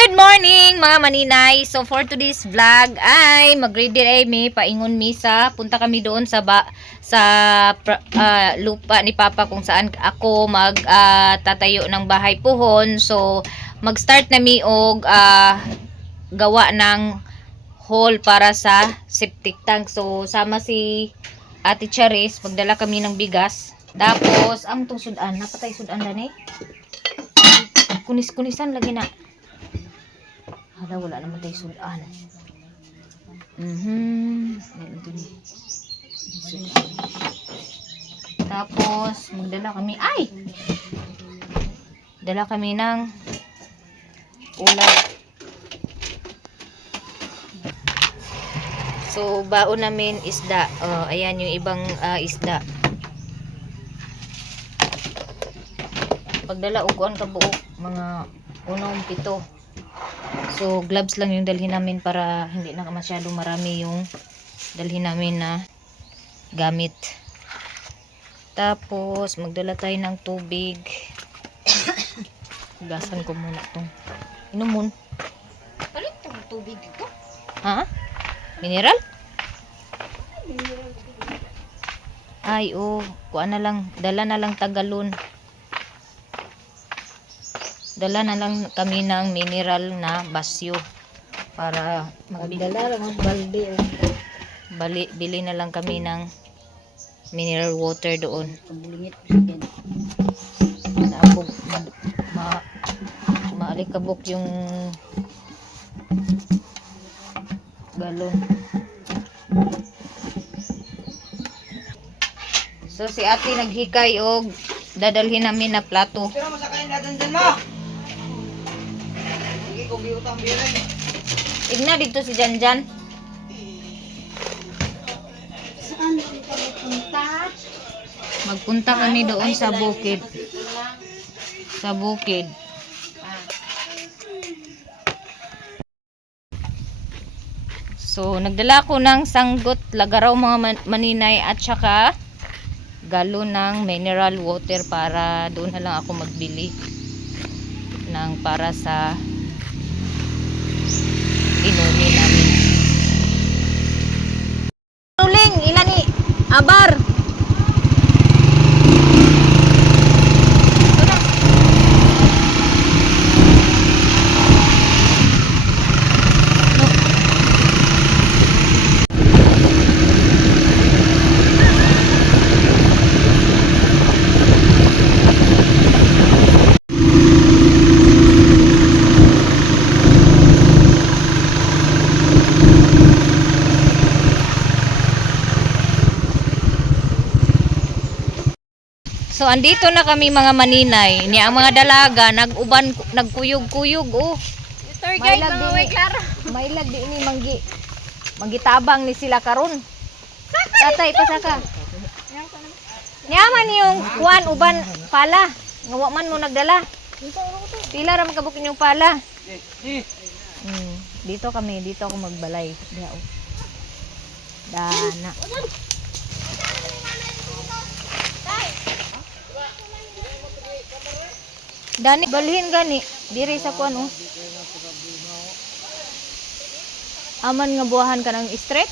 Good morning mga maninay. So for today's vlog ay mag-ready ay may paingon misa. Punta kami doon sa lupa ni Papa kung saan ako tatayo ng bahay puhon. So mag-start na mi og gawa ng hole para sa septic tank. So sama si Ate Charis, magdala kami ng bigas. Tapos ang tong sudan, napatay sudan na eh. Kunis-kunisan lagi na. Hala, wala naman tayo sudan. Tapos, magdala kami. Ay! Dala kami ng ulam. So, baon namin isda. Ayan yung ibang isda. Pagdala uguan ka buok, mga 1-7. So, gloves lang yung dalhin namin para hindi na masyadong marami yung dalhin namin na gamit. Tapos, magdala tayo ng tubig. Gasan ko muna itong inumon. Palit itong tubig dito? Ha? Mineral? Ay, kuha na lang. Dala na lang tagalon. Dala na lang kami ng mineral na basyo para Magdala lang ang balde. bili na lang kami ng mineral water doon. Pambulingit ko siya dyan. Maalikabok yung galon. So si ate naghikay og dadalhin namin na plato. Pero masakayin natin dyan mo. Hindi ko giutang birin. Igna dito si Janjan. Saan kita pupunta? Magpunta kami doon sa bukid. Sa bukid. So, nagdala ko ng sanggot, lagaraw mga maninay at saka galon ng mineral water para doon na lang ako magbili ng para sa inumin namin. Tuling, ilan ni Abar? So andito na kami mga maninay. Ni ang mga dalaga nagkuyog-kuyog Tour May guide, lag mga din way ni- klaro. May lag di ni manggitabang ni sila karon. Tatay pasaka. Niyaman yung kuan uban pala. Nga man mo nagdala. Pila ra magkabukin yung pala. Dito ako magbalay. Diha, Dana. Dani balhin gani diri sa kuan Aman nga buhahan ka ng straight?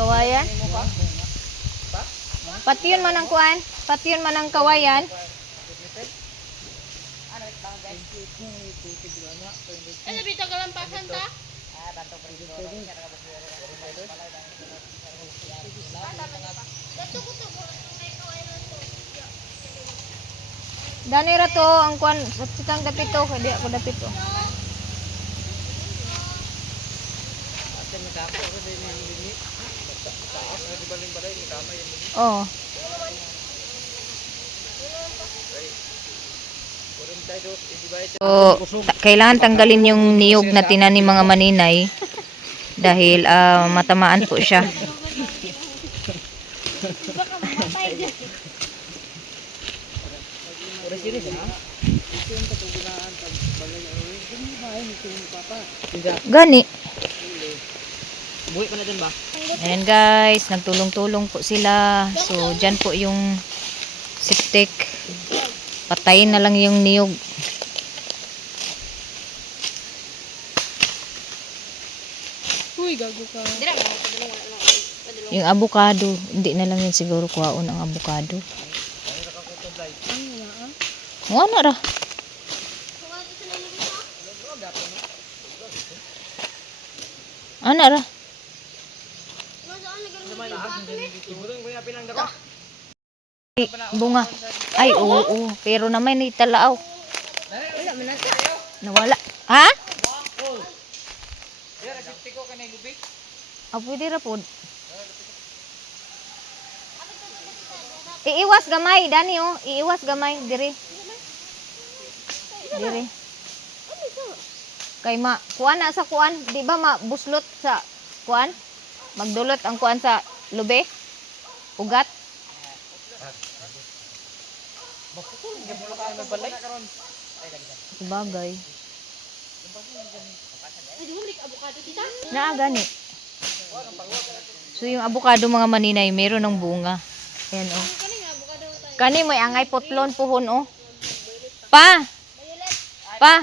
Kawayan? Patiyon man ang kuan? Patiyon man ang kawayan? Ano bitaw kalampasan ta? Dani ra to ang kuan sa sitang dapito kay di ako dapito. Oh. So, kailangan tanggalin yung niyog na tinanim mga maninay dahil matamaan po siya. Gani. Buhay pa na dyan ba? Ayan guys, nagtulong-tulong po sila. So, dyan po yung septic. Patayin na lang yung niyog. Uy, gago ka. Dira mo, padulong wala lang. Padulong. Yung avocado, hindi na lang yun siguro kuhaon ang avocado. Ano na ah? Wala ra. Ana ra. Bunga. Ay, oo. Pero naman ni talaaw. Wala man na. Nawala. Ha? Ah, pwede ra po. Iiwas gamay, Dani oh. Iiwas gamay, diri. Diri. Kay kuan na sa kuan, di ba mabuslot sa kuan? Magdulot ang kuan sa lube? Ugat? Bagay. Naa gani. So yung avocado mga maninay, meron ng bunga. Ayan oh. Kani may angay potlon puhon oh. Pa. Pa.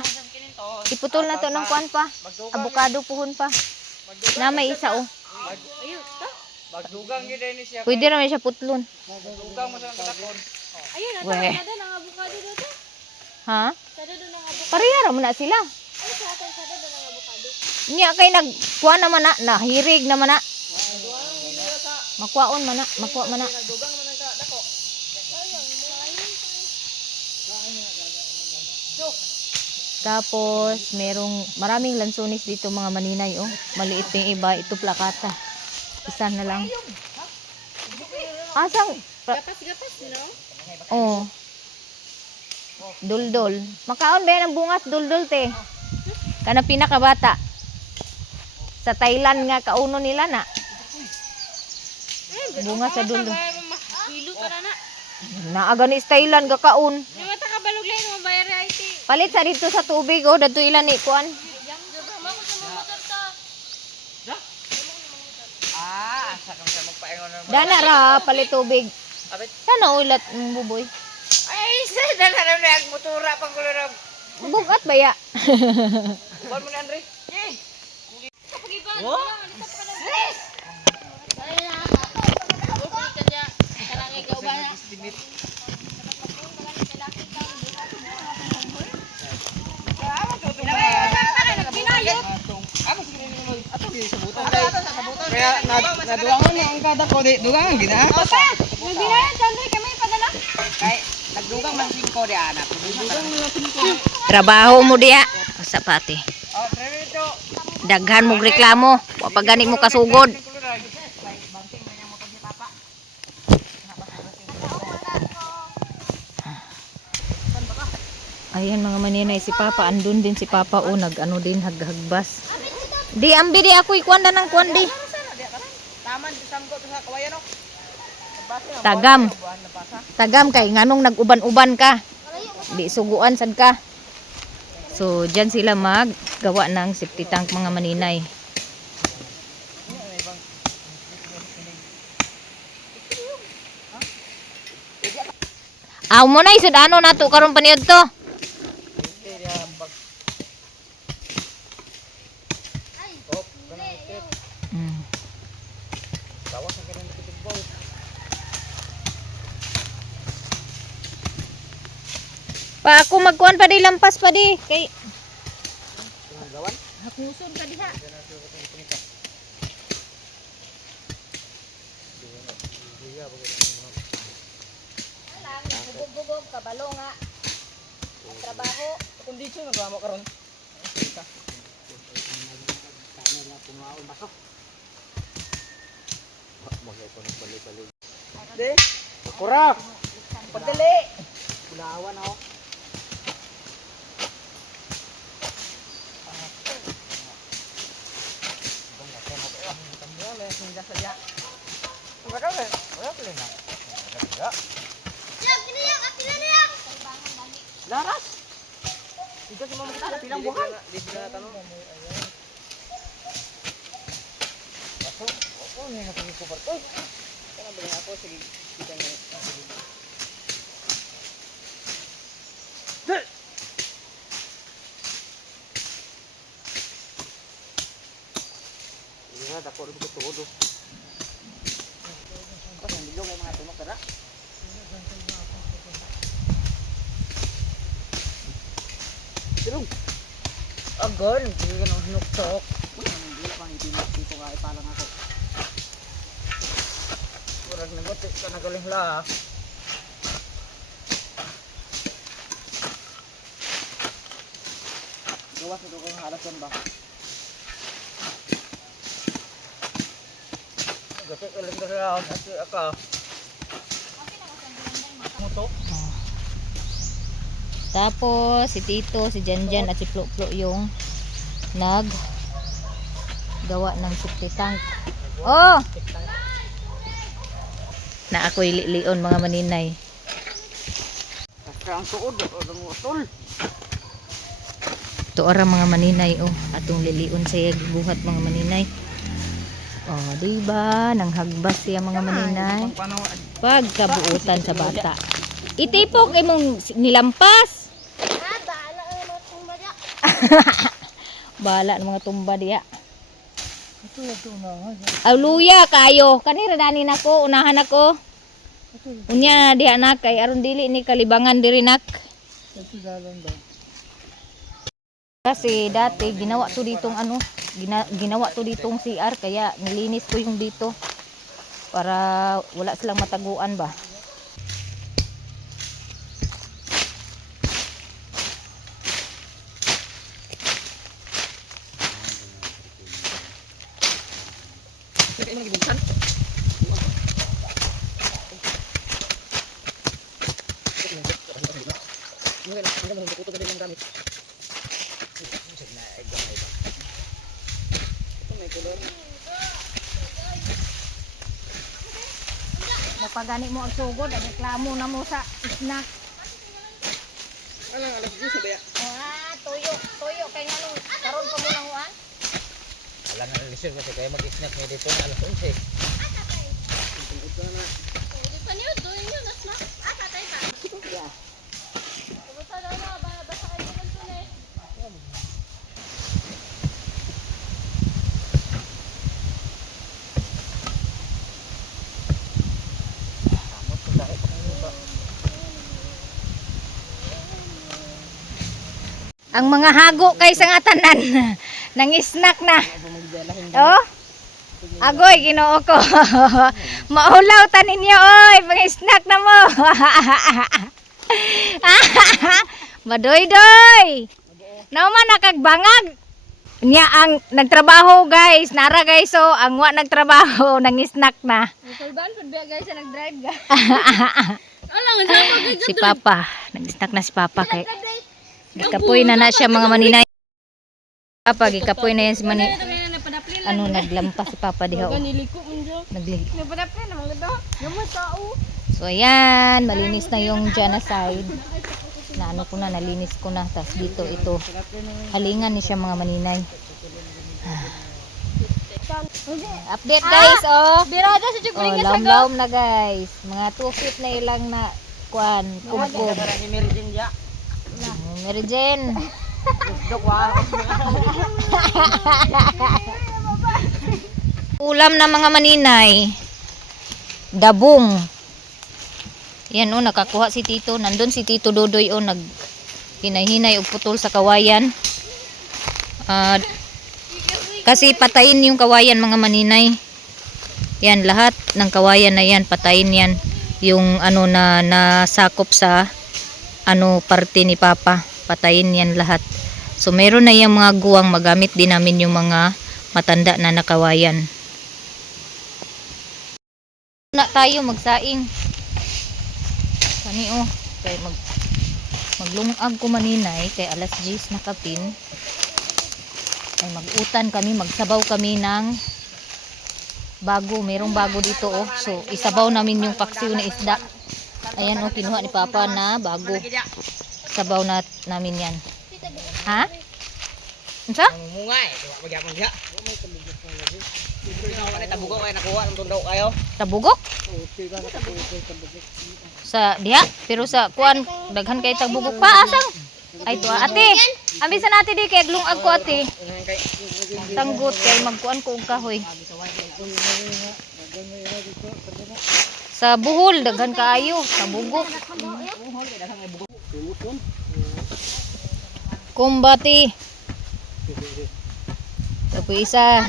Iputol na to ng kuan pa. Avocado puhon pa. Na may isa oh. Magdugang yun ni siya. Pwede naman siya putlon. Magdugang mo sa kadakon. Ayun, ata Weh. sada ng avocado dito. Ha? Sada do ng avocado. Parehara mo na sila. Ano sa atin sada do ng avocado? Nya kay nagkuha naman na, nahirig naman na. Makwaon man na, makwa man na. Magdugang mo ng kadako. Tapos merong maraming lansones dito mga maninay oh. Maliit pa yung iba, ito plakata. Isa na lang. Asang Gapas-gapas, no? oh. Duldol. Makaon ba yan ang bungas duldol te? Kana pinakabata. Sa Thailand nga kauno nila na. Bunga sa duldol. Kilo pa na na. Naaga ni Thailand ga kaon. Di ba takabalog lang mo bayar ay ti. Palit sa dito sa tubig oh, dadto ilan ni kuan. Asa ka sa magpaingon na. Dana ra palit tubig. Abit. Sana ulat ng buboy. Ay, sa dala na nag motora pang kulo na. Bugat ba ya? Kuan mo ni Andre. Eh. Oh? Kaya naduangan na ang kada ko di dugangan gina. May binayan sandoy kami padala. Kay nagdugang man 5 di anak. Dugang man Trabaho mo diya. Sa pati. Oh, diretso. Daghan mo reklamo. Wa pa gani mo kasugod. Ayan mga maninay, si Papa andun din si Papa o nag-ano din haghagbas. Di ambi di ako ikuan ng kuan di. Taman bisanggo sa kawayan no. Tagam. Tagam kay nganong nag-uban-uban ka. Di suguan sad ka. So diyan sila maggawa ng safety tank mga maninay. Aw mo na isud ano nato karon paniud to. Mm. Pa ako magkuan pa di lampas pa di kay hakuson ka diha. Bugog-bugog kabalo nga. Ang trabaho Kondisyon na mo karon. De, kurak. Padali. Pulawan ako. Laras. Ikaw si mama kita pilang buhay. Di sila tanong. Ako, ni nga pagi ko parto. Kana ba ako sige kita ni. Wala ako rin ko tuod. Kasi ang bilog ay mga tunok tara. Tulong. Agol, hindi ka nang hinuktok. Hindi pang itinok dito nga ipalang ako. Kurang nagot ka nagaling la. Gawas ito kung halasan ba? Kasi ulit na siya at aka. Muto. Tapos si Tito, si Janjan at si Flo yung nag gawa ng septic tank. Oh! Na ako'y lion mga maninay. Kasi ang tuod, ang utol. Ito ara mga maninay oh, atong lilion siya buhat mga maninay. Oh, di ba? Nang hagbas siya mga maninay. Pagkabuutan sa bata. Itipok imong nilampas. Bala ng mga tumba diya. Luya kayo. Kanira dani nako, unahan ako. Unya diha nak kay aron dili ni kalibangan diri nak. Kasi dati ginawa to ditong ginawa to ditong CR kaya nilinis ko yung dito para wala silang mataguan ba. Napagani mo ang sugod, reklamo na mo sa snack. Alang alas 10 ba ya? Tuyo kay nganong karon pa mo nang uan. Alang alas 10 kasi kaya mag-snack may dito na alas 11. Di pa niyo doon yun na snack. Tatay pa. Yeah. Basta daw na basta kayo ng tunay. Ang mga hago kay sa nga tanan nang snack na. Oh? Agoy ginoo ko. Maulaw ta ninyo oy, pang snack na mo. Madoy-doy. Naman nakagbangag. Nya ang nagtrabaho guys, nara guys so ang wa nagtrabaho nang snack na. Sulban pud biya guys nag-drive ga. Alang Si Papa, nag-snack na si Papa kay gikapoy na siya mga maninay. Papa gikapoy na yan si mani. Ano naglampas si Papa diha. Niliko man jo. Nagli. Napadapli na mga daw. Gamay tao. So ayan, malinis na yung dyan na side. Na ano ko na, nalinis ko na. Tapos dito ito, halingan ni siya mga maninay. Update guys, oh. Birada sa Oh, jugulingan sa go. laom-laom na guys. Mga 2 feet na ilang na kuan, kubkob. Ni Meridin ya. Mary Jane. Dok wa. Ulam na mga maninay. Dabong. Yan oh, nakakuha si Tito. Nandun si Tito Dodoy oh, nag hinay-hinay og putol sa kawayan. Kasi patayin yung kawayan mga maninay. Yan lahat ng kawayan na yan, patayin yan. Yung ano na nasakop sa ano parte ni Papa, patayin yan lahat. So meron na yung mga guwang, magamit din namin yung mga matanda na nakawayan. Na tayo magsaing. Kani oh, kay maglungag ko maninay kay alas 10 na kapin. Ay magutan kami, magsabaw kami ng bago, merong bago dito oh. So isabaw namin yung paksiw na isda. Ayan oh, kinuha ni Papa na bago. Sabaw na namin yan. Ha? Unsa? Mungay, magyapon dia. Tabugo kay nakuha ng tundaw kayo. Tabugok? Sa diha, pero sa kuan daghan kay tabugok pa asang. Ay to ate. Ambi sa nati di kay glungag ko ate. Tanggot kay magkuan ko og kahoy. Sa buhol daghan kaayo sa bugok. Kumbati. Tapos isa.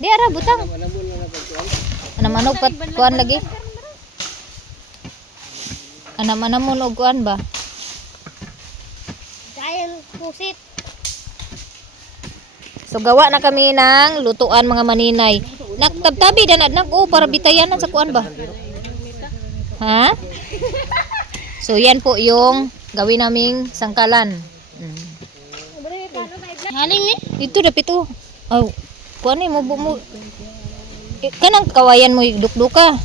Di ara butang. Anam-anog pat kuan lagi. Anam-anamon og kuan ba? Kain pusit. So gawa na kami ng lutuan mga maninay. Naktabtabi na para bitayanan sa kuan ba? Ha? So yan po yung gawin naming sangkalan. Haling ni. Ito dapat ito. Oh, kuan ni mo kanang kawayan mo dukduka.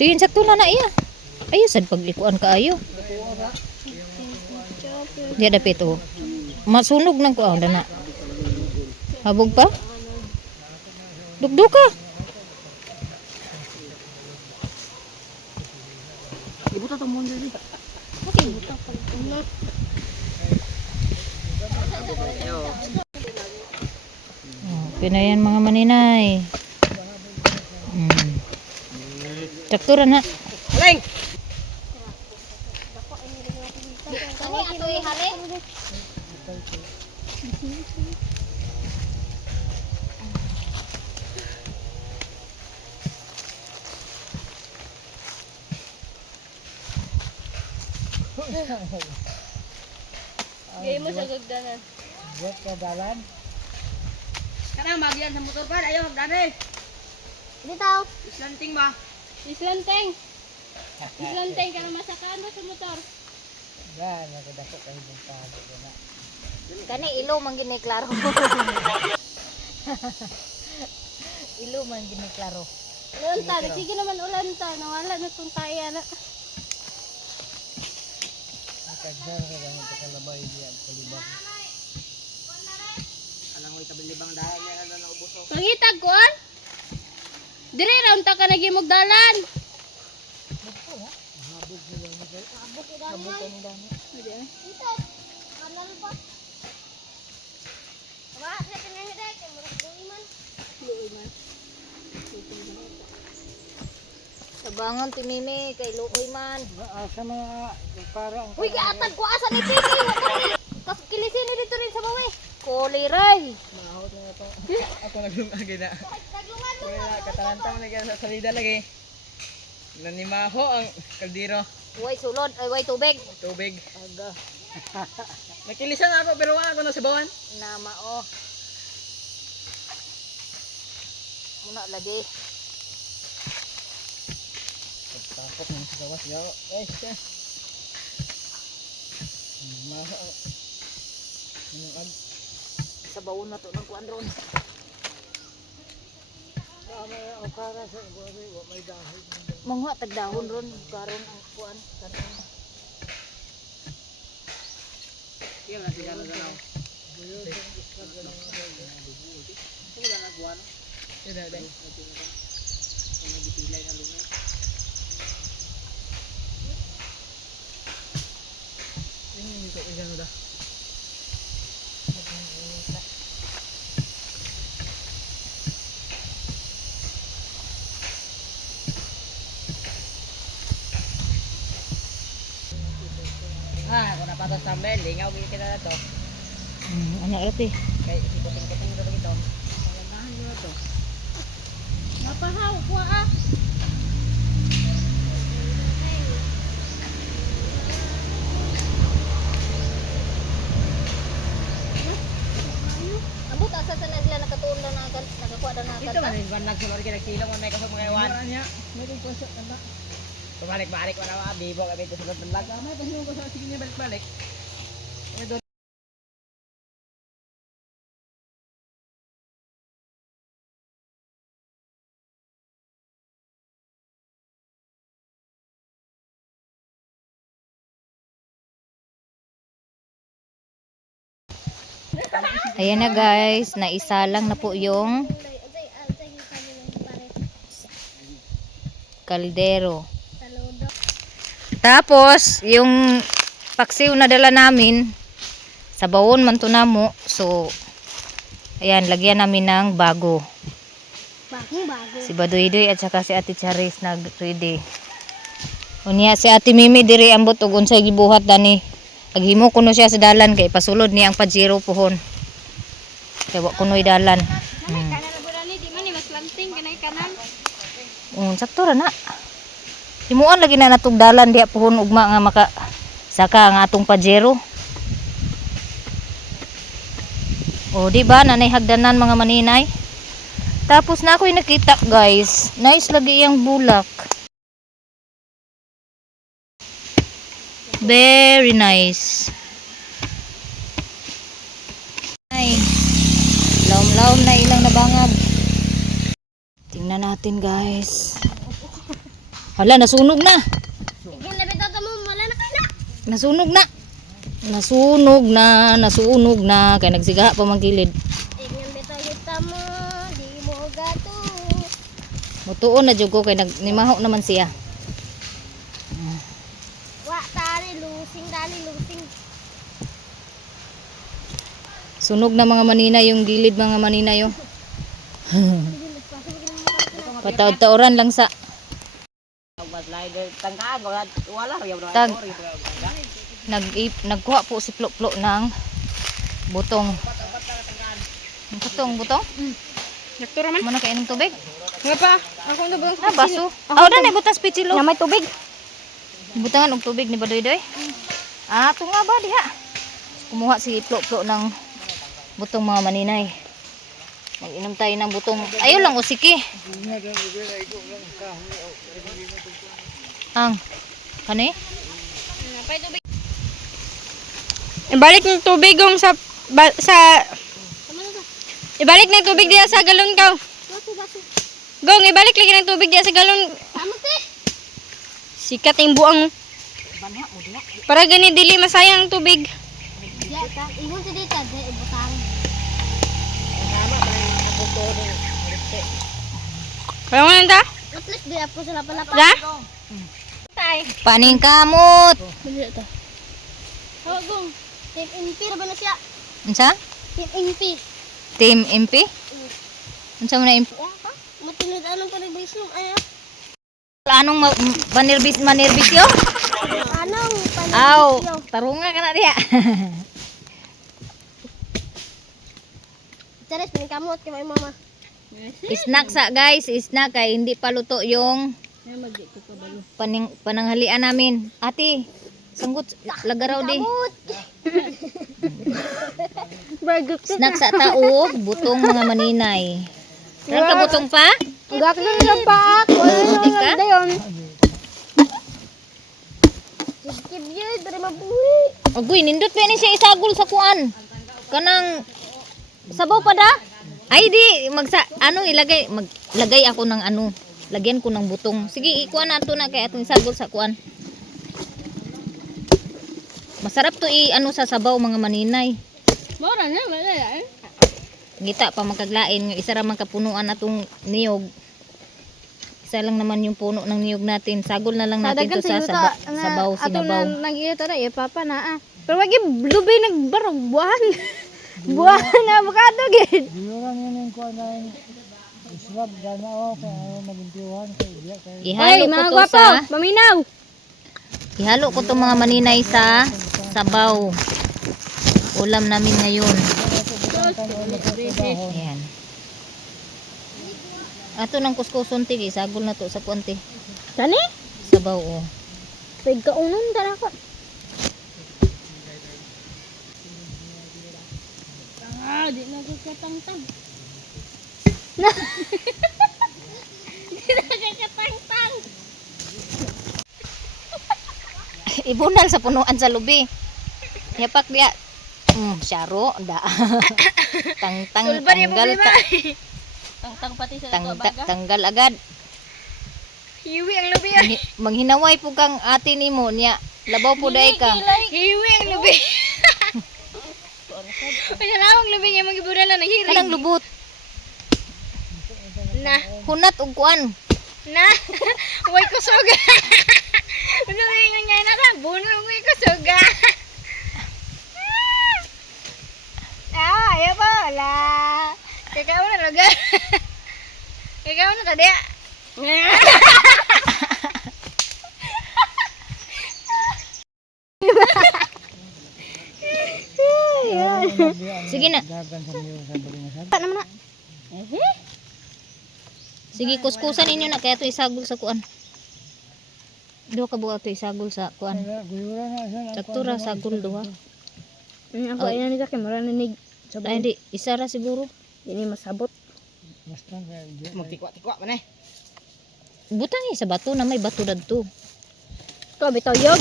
So yun sakto na iya. Ayo sad paglikuan kaayo. Dia dapat ito. Masunog nang kuan dana. Habog pa? Dukduka. Ibuta to mo dili. Pinayan mga maninay. Traktura na. Aling. Kani ato ihari. Gay mo sa gagdanan. Buat ka dalan. Kana magian sa motor pa, ayo magdane. Bitaw. Islanting ba? Islanteng. Islanteng kana masakano sa motor. Gan, nagdako kay bungtado na. Kani ilo man gini klaro. Ilo man gini klaro. Ulanta, sige naman ulanta, nawala na tong taya na. Kagdar ka lang ito kalabay diyan kalibang. Alang mo itabili-libang dalan niya na naubuso. Pangitag ko an? Dire raon ta ka nagimog dalan. Habog mo lang ito. Abot ko dalan. Abot ni dani. Ito, kanal pa. Wa, sa pinahidek, murag luiman. Luiman. Tabangon ti Mimi kay luoy man. Asa mga para ang Uy, gaatag ko asa ni Tini. Kas kilisin ni dito rin sa bawi. Koliray. mahot na ito. Ako naglungagi na. Naglungan mo. Kaya katalantang na sa salida lagi. Nanimaho ang kaldero. Way sulod, ay way tubig. Tubig. Aga, Nakilisan ako pero wala ako nasibawan. namao. Muna lagi. Takot ng sigawas yaw. Eh, siya. Maho. Yung ad. Sa bawon na to ng kuan ron. Ang para sa buhay, may dahil. Mga tagdahon ron karon ang kuan karon. Kaya na sila na daw. Wala na buwan. Ida dai. Ano dipilay na lumay. Ini ko igano da. Kung napatos tambel, lingaw kita na to. Ano ate? Kay sikuting-kuting dito dito. Palamahan nyo na to. Napahaw ko ah. Ambot asa sa na sila nakatuon na nakakuha na Dito man yung banag sa mga nagsilong man may kasama mga iwan. Meron ko sa ano. Balik-balik wala wa bibo kami sa sunod banlag. May pasilong ko sa sige niya balik-balik. Ayan na guys, naisa lang na po yung kaldero. Tapos, yung paksiw na dala namin, sa bawon man to namo. So, ayan, lagyan namin ng bago. Bago. Si Badoydoy at saka si Ate Charis nag-ready. Unya si Ate Mimi diri ambot og unsay gibuhat dani. Naghimo kuno siya sa dalan kay pasulod niya ang Pajero pohon. Kay wa kunoy dalan. Kanan na burani di man ni mas lanting kanay kanan. Sakto ra na. Himuan lagi na natog dalan diha pohon ugma nga maka saka ang atong Pajero. O di ba nanay hagdanan mga maninay? Tapos na ako'y nakita guys. Nice lagi yung bulak. Very nice. Ay. Laom-laom na ilang nabangag. Tingnan natin guys. Hala, nasunog na. Igin na bitaw mo wala na kana. Nasunog na. Nasunog na. Kaya nagsigaha pa magilid. Igin bitaw kita mo di mo gato. Mutuon na jud ko kay nagnimaho naman siya. Wa tari lusing dali lusing. Sunog na mga manina yung gilid mga manina yung. Pataod-taoran lang sa Tangkago wala ra yung tag. Nagkuha po si Plo-Plo ng butong. Butong? Naktura man. Mana kay inom tubig? Nga pa. Ako na bang Na baso. Aw na ni butas pichilo. may tubig. Butangan og tubig ni Badoydoy. Ah, ito nga ba diha. Kumuha si Plo-Plo ng butong mga maninay. Mag-inom tayo ng butong. Ayaw lang usiki. Ang kani? Napay tubig. Ibalik ng tubig gong sa ibalik ng tubig diya sa galon ka. Gong ibalik lagi ng tubig diya sa galon. Sikat yung buang. Para gani dili masayang ang tubig. Ya, ingon si dita, butang. Kaya mo nanda? At least di ako sila pala pa. Da? Paning kamot. Oh, gong. Team NP ra ba na siya? Unsa? Team NP. Team MP? Unsa man na MP? Matinid anong panibisyo? Ay, Anong manirbisyo? anong Aw, panibisyo? tarunga ka na diha. Charis, pinikamot kay may mama. Snack sa guys, snack kay hindi pa luto yung pananghalian namin. Ate, sanggot lagaraw di. Burger. Snack sa tao, butong mga maninay. Meron ka butong pa? Gaklan lang pa ako. Di ka? Dayon. Skip yun, dari mabuhi. Agoy, nindot pa ni siya isagol sa kuan. Kanang sabaw pa da? Ay di, maglagay ako ng ano, lagyan ko ng butong. Sige, ikuan nato na kay atong isagol sa kuan. Masarap to ano sa sabaw mga maninay. Mora na, wala yan. Ngita pa magkaglain, isa ra man kapunuan atong niyog. Isa lang naman yung puno ng niyog natin. Sagol na lang natin to sa sabaw, sinabaw. Atong nag-iyo tara, papa na ah. Pero wagi lubi nagbarog buwan. Buwan na avocado gid. Ihalo ko mga to gwapo, sa paminaw. ihalo ko to mga maninay sa sabaw. Ulam namin ngayon. Ayan. Ato ng kuskuson tig, isagol na to sa kuanti. Tani? Sabaw oh. Pagkaunon tara ko. Di na ko katangtang. Ibunal sa punuan sa lubi. Yapak dia. Syaro da. Tangtang tanggal ka. Tangtang pati sa Tanggal agad. Hiwi ang lubi. Manghinaway po kang ate nimo niya. Labaw po day ka. Hiwi ang lubi. Kaya na akong lubi niya mag-ibura lang naghiring. Kanang lubot. Na. Hunat ug kuan. Na. Way kusog. Ano na yung niya na lang. Bunong way kusog. Ayaw pa. Wala. Kakaw na lugar. Kakaw na tadi. Sige na. Pa naman na. Sige, kuskusan ninyo na kaya ito isagol sa kuan. Duha ka buka ito isagol sa kuan. Sakto ra sagol duha. Ako ayan ni kay maraninig. Ay di, isa ra siguro. Ini masabot. Magtikwa-tikwa man eh. Butang sa bato na may bato dadto. Ko bitaw yog.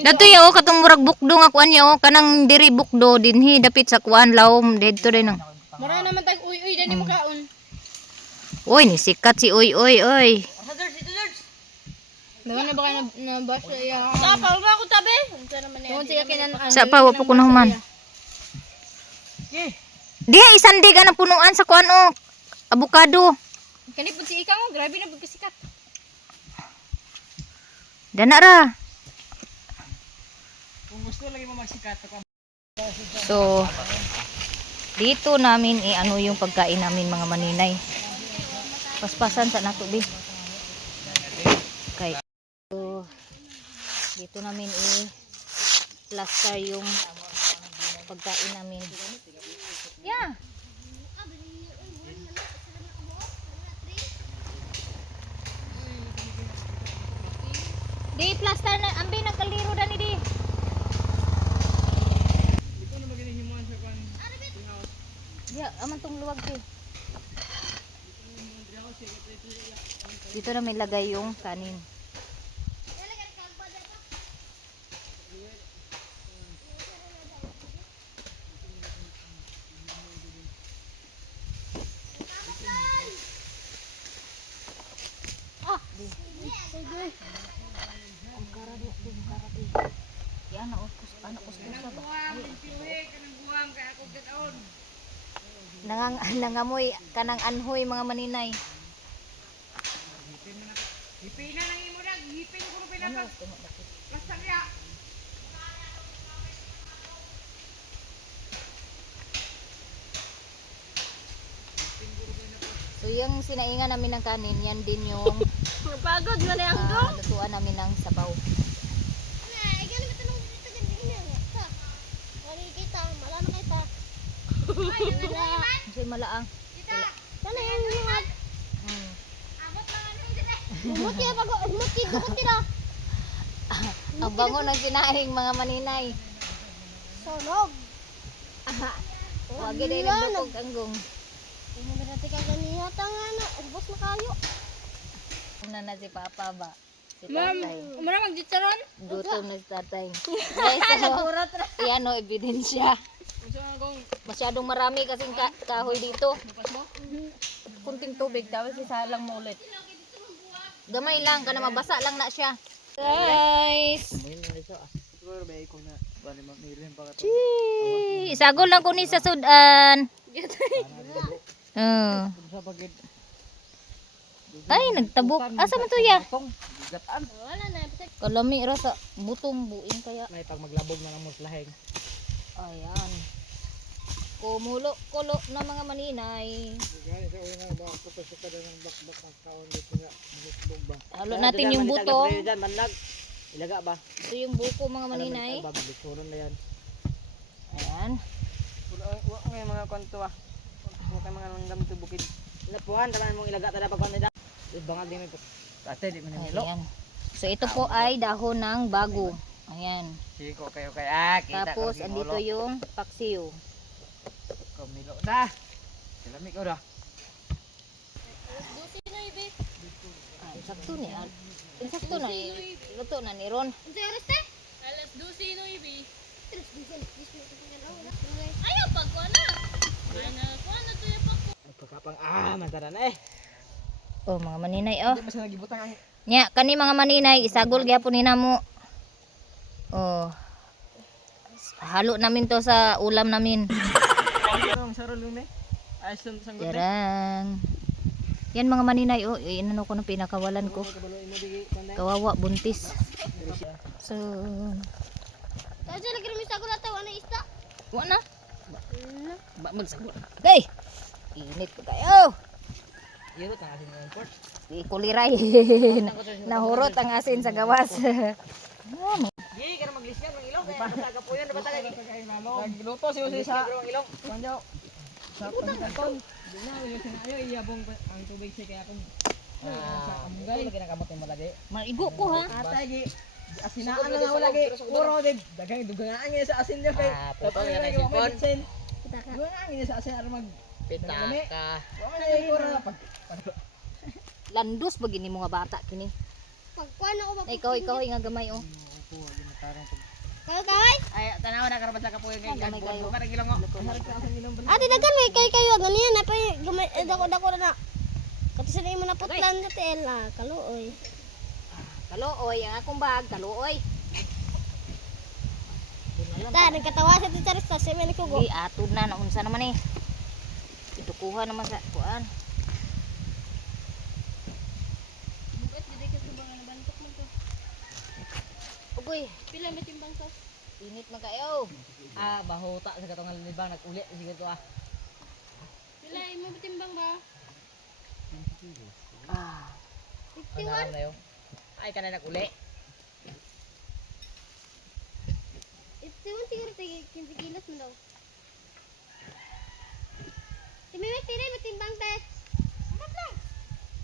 Dadto ya o katong murag bukdo nga kuan ya o kanang diri bukdo dinhi dapit sa kuan lawom didto rin ang. Mara naman tag uy dani mo kaon. Oy, ni sikat si oy. Dawa na ba ka na basa iya? Tapal ba ako tabi? Unsa naman yan? Unsa kinan Sa pa wa po kuno human. Di isandi ka ng punuan sa kuan o abukado. Kani pud si ikaw, grabe na pud kasikat. Dana ra. Kung gusto lagi mo magsikat ka. So dito namin ano yung pagkain namin mga maninay. Paspasan sa nato bi. Okay. So dito namin plaster yung pagkain namin. Yeah. Di plaster na ambi nagkaliro dani di. Ya, aman tong luwag ko. Dito na may lagay yung kanin. Yan na ukus sa ba? Nangamoy kanang anhoy mga maninay. Hipin na lang imo dag, hipin ko pinapas. Plaster ya. So yung sinaingan namin ng kanin, yan din yung Pagod man ang go. lutuan namin ng sabaw. Kasi malaang. Sana yan yung Mm. umuti pa ko, umuti dukuti na. Ang bango ng sinaing mga maninay. Sonog. Wag din nagdukog anggong. Mo berarti ka ganiya tanga na, ubos na kayo. Una na si Papa ba? Si Ma'am, Tatay. umara magditaron? Gutom na si Tatay. Guys, so, yan o, ebidensya. Unsa man kong Masyadong marami kasing kahoy dito. Kunting tubig, tapos isalang mo ulit. Gamay lang, kana mabasa lang na siya. Guys! Chii! Isagol lang ko ni sa sudan. Ay, nagtabok. Asa man to ya? wala na. Kalami ra sa butong buing kaya. May pag maglabog na ng muslaheng. Ayan. Kumulo kulo na mga maninay. Halo natin yung buto. Ilaga ba? Ito yung buko mga maninay. Bisuron na yan. Ayan. Wa ngay mga kwanto ah. Wa kay mga langgam to bukid. Lapuhan tanan mong ilaga tada pag kanida. Bangag di may ate di man nilo. Ayan. So ito po ay dahon ng bago. Ayan. Siko kayo kay kita Tapos andito yung paksiw. Kumilo da. Silami ko da. Sakto ni. Sakto na ni. Luto na ni Ron. Alas 12 no ibi. Ayaw pag wala. Ana, kuano to ya pag. Pagkapang mantara na eh. Oh mga maninay oh. Di basta nagibutang ang Nya kani mga maninay isagol gyapon ni namo. Oh. halo namin to sa ulam namin. Ang sarol lume. Ay sanggot. Jarang. Yan mga maninay, oh, inano ko ng pinakawalan ko. Kawawa, buntis. So, Tayo sila kami sa gulat tayo ano isda. wa na. Magsagot. Hey! Init ko tayo. Yun ang asin ng import. Kuliray. Nahurot ang asin sa gawas. Gi, kana maglisgan ng ilong. Bataga po yan, bataga. Nagluto si Jose sa ilong. Kanjo. Sa pagkanton. Di na yung sinayo iyabong ang tubig siya kaya kung sa amugay lagi nakamot mo lagi. Maigo ko ha. Atay gi. Asinaan na ako lagi. Puro din. Dagang dugangaan niya sa asin niya kay. Putol nga ng sipon. Dugangaan niya sa asin aron mag Pitaka. Wa man ay puro pag Landos ba gini mga bata kini? Pagkuan ako Na ikaw nga gamay oh. Kay. ay tanaw na karabat sa kapuyo kay Gamay kayo. gagbo ka ng ilong. Harap ka sa ilong. Ate dagan may kayo ganyan na pa gamay dako na. Kato sa mo na putlan sa tela, kaluoy. Kaluoy ang akong bag, kaluoy. Ta nagkatawa sa teacher sa semen ko go. Di atod na naunsa naman eh. Itukuha naman sa kuan. Ugoy, Pila may timbang to? init man kayo. Ah, bahuta sa katong libang nag-uli sige to ah. Pila mo timbang ba? Ah, Ano na yo? Ay kana nag-uli. Ito tingin tingin 15 kilos mo daw. Timimik tiri may timbang te. Sapat lang.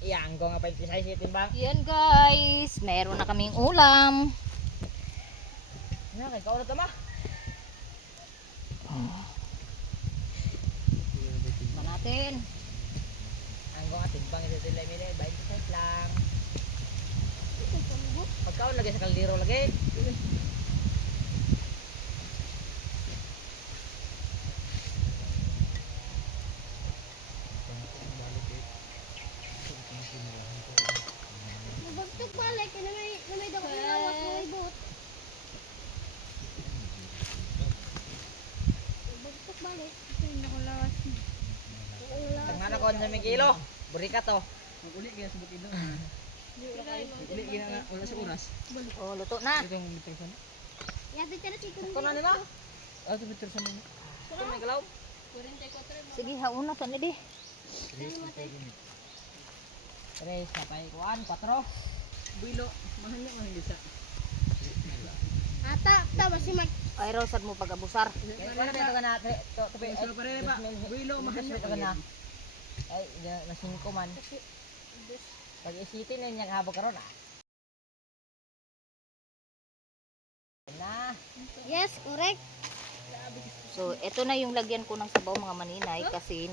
Ianggo nga pa 26 timbang. yan guys, meron na kaming ulam. Na kay kaon ta ma. Man natin. Anggo nga timbang ito sila mili 26 lang. Pagkaon lagi sa kaldero lagi. Magbagtok balik na may dako na lawak mo ibot. Magbagtok balik. Ito yung nakulawas. Tangana ko sa kilo. Burika to. Uli kaya sa bukid Uli gina nga wala sa oras. Oh, luto na. Ito yung telefon. Yate tira si Ito na nila. Ah, ito bitter sa mga. Ito may galaw. Sige, hauna ka na di. Tres, kapay kuan, 4. Builo, mahal niya mahal sa. Ata basi mag Ay, rosad mo pag-abusar. Kaya wala na ito ka na. Ito pa rin ba? Builo, mahal niya na. Ay, na 5 man. Pag isitin na niya habang karon ah. Na. Yes, correct. So, ito na yung lagyan ko ng sabaw mga maninay kasi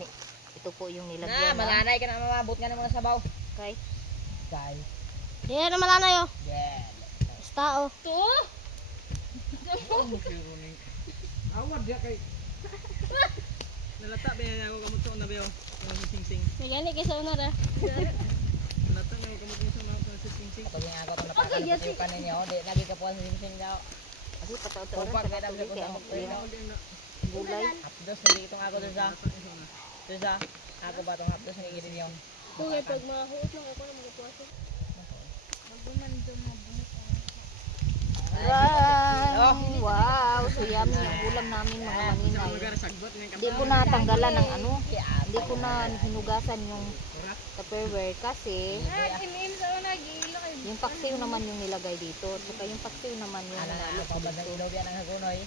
ito po yung Na, nilagyan na. malanay ka na mamabot nga ng mga sabaw. Okay. Guys. Diyan na malana yo. Yeah. Basta oh. To. Awad dia kay. Nalata ba niya ako kamot sa una ba yo? Ang sing-sing. Nagani kay sa una ra. Nalata niya ako kamot sa una sa sing-sing. Kapag nga ako na pakan ko yung kanin niya, di lagi ka po ang sing-sing daw. Kasi pataw-taw Pag sa kaya daw tubig ko kaya sa ang gulay. Hapdos lagi itong ako doon sa. Doon sa ako ba itong hapdos ng irin yung. Kung pag mahuot lang ako na magapuaso. Wow, so yummy yung ulam namin mga maninay. Hindi ko na tanggalan ng ano, hindi ko na hinugasan yung tupperware kasi yung paksiw naman yung nilagay dito. Saka yung paksiw naman yung Ala nalo na ko pabandang dito. ilaw yan ang hagunoy.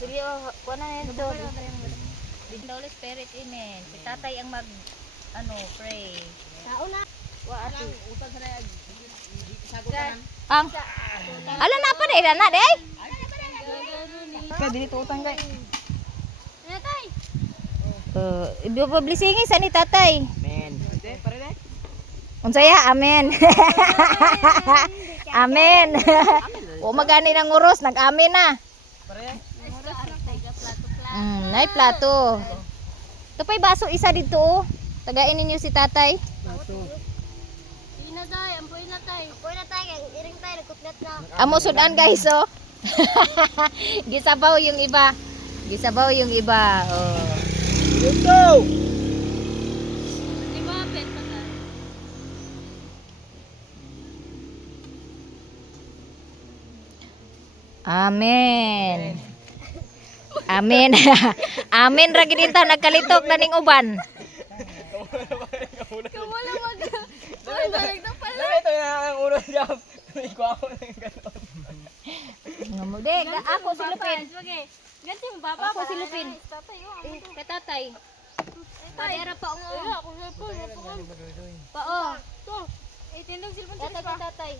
Sige, kuha na yan doon. The Holy Spirit Amen. Si tatay ang mag, pray. Tao na. Wa ati. Utan sa na sagutan. Ang, ala na pa na, na day? Kaya dito utang kay. Natay. Ibupublisingi sa ni tatay. Men. Pare na. Unsaya, amen. Amen. O magani ng uros, nag-amen na. Pare. Nay plato. Ito pa'y baso isa dito. Oh. Tagain ninyo si tatay. Plato. Ina day, ampoy na tay. Ampoy na tay, kaya iring tay, nagkutlat na. Amo sudan guys, oh. Gisabaw yung iba. Gisabaw yung iba. Oh. Let's go! Di ba, pet pa ka? Amen. Amen. Amen ra gid ta nagkalitok na ning uban. Wala mag... Balik na pala. Dali, ito na ang ulo niya. Ikaw ako na yung gano'n. Ngamude, ako si Lupin. Ganti mo, baba. Ako si Lupin. Tatay, Kay tatay. Padera pa ungo. ako Pao. Itindog silpon Yatag kay tatay.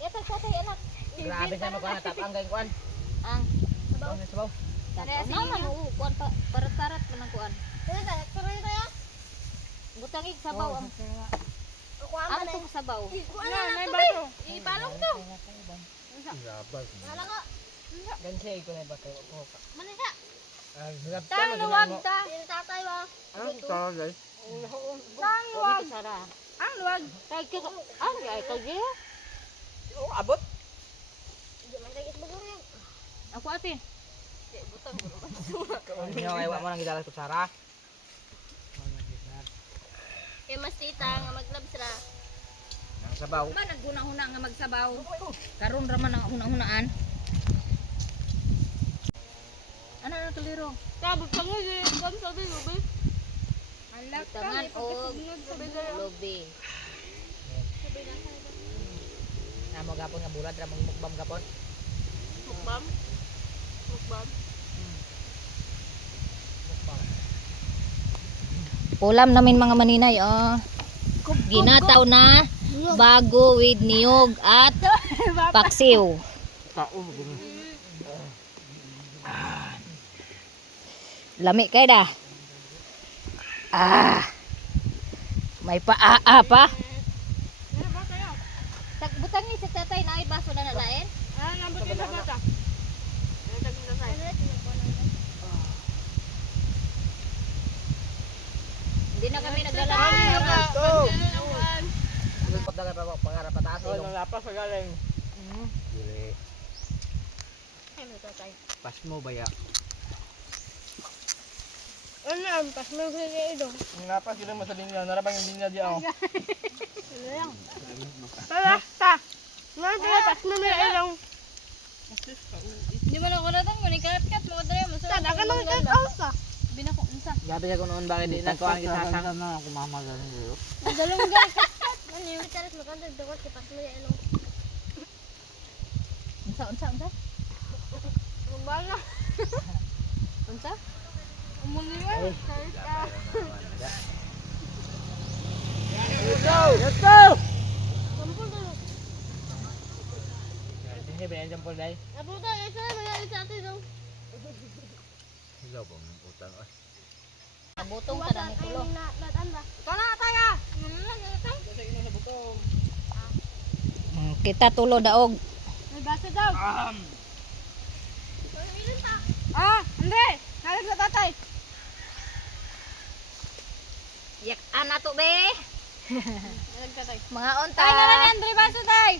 Yatag tatay anak. Grabe siya magkuhan na tapang kay kuhan. Ang Sabaw na sabaw. naman oo kuan pa parat-parat man ang kuan. Tuloy tayo. Butangig sabaw ang ang tong sabaw. Ano, may bato. Ipalong to. Wala ko. Gansay ko na ba kayo? Manisa. Hirap ka, Tang luwag ta. Yung tatay ba? Ang tawag guys. Tang Luwag sara. Ang luwag. Kay kay ang ay kay Oo, abot. Hindi man tayo isbagong yun. ako ate. Yung ayaw mo nang gidalas to Sara. Kaya mas tita nga maglabs ra. Ang sabaw. Ba naghuna-huna nga magsabaw. Karon ra man ang huna-hunaan. Ano na tuliro? Kabog pa nga yun. Kung sabi mo ba? Tangan og lobe. Amo gapon nga bulad ra mong mukbam gapon. Mukbam. Mukbam. Ulam namin mga maninay, oh. Ginataw na bago with niyog at paksiw. Lami kay da. May paa pa. Butangi sa tatay na ay baso na nalain. Nabot yung bata. Hindi na kami nagdala. Dapat dagat pa pangarap pataas ilong. Nang lapas sa galing. Dili. Pas mo baya. Ano ang pas mo sa idong? Ang lapas gila mo sa linya, narabang yung linya diya oh. Tara, ta. Nga pas mo sa idong. Di man ako natang manikat-kat mo kadre mo. Tada ka nang cut-out ka. Binako unsa. Gabi siya kung noon bakit di na ko ang gisasang. Dalunggan. Ano yung taras mo kanto dakot kay pas mo sa idong. Unsa? Kumbala. Unsa? Umuliwan. Let's go! Let's go! Sampul to. Hindi ba yan jampol dahil? Abuta, isa na mga isa ato daw. Nabutong ka na ni tulo. Latan ba? Kana tayo. Kita tulo daog. May baso daw. Andre, halag sa tatay. Yak ana to be. Halag tatay. Mga unta. Tay na lang Andre baso tay.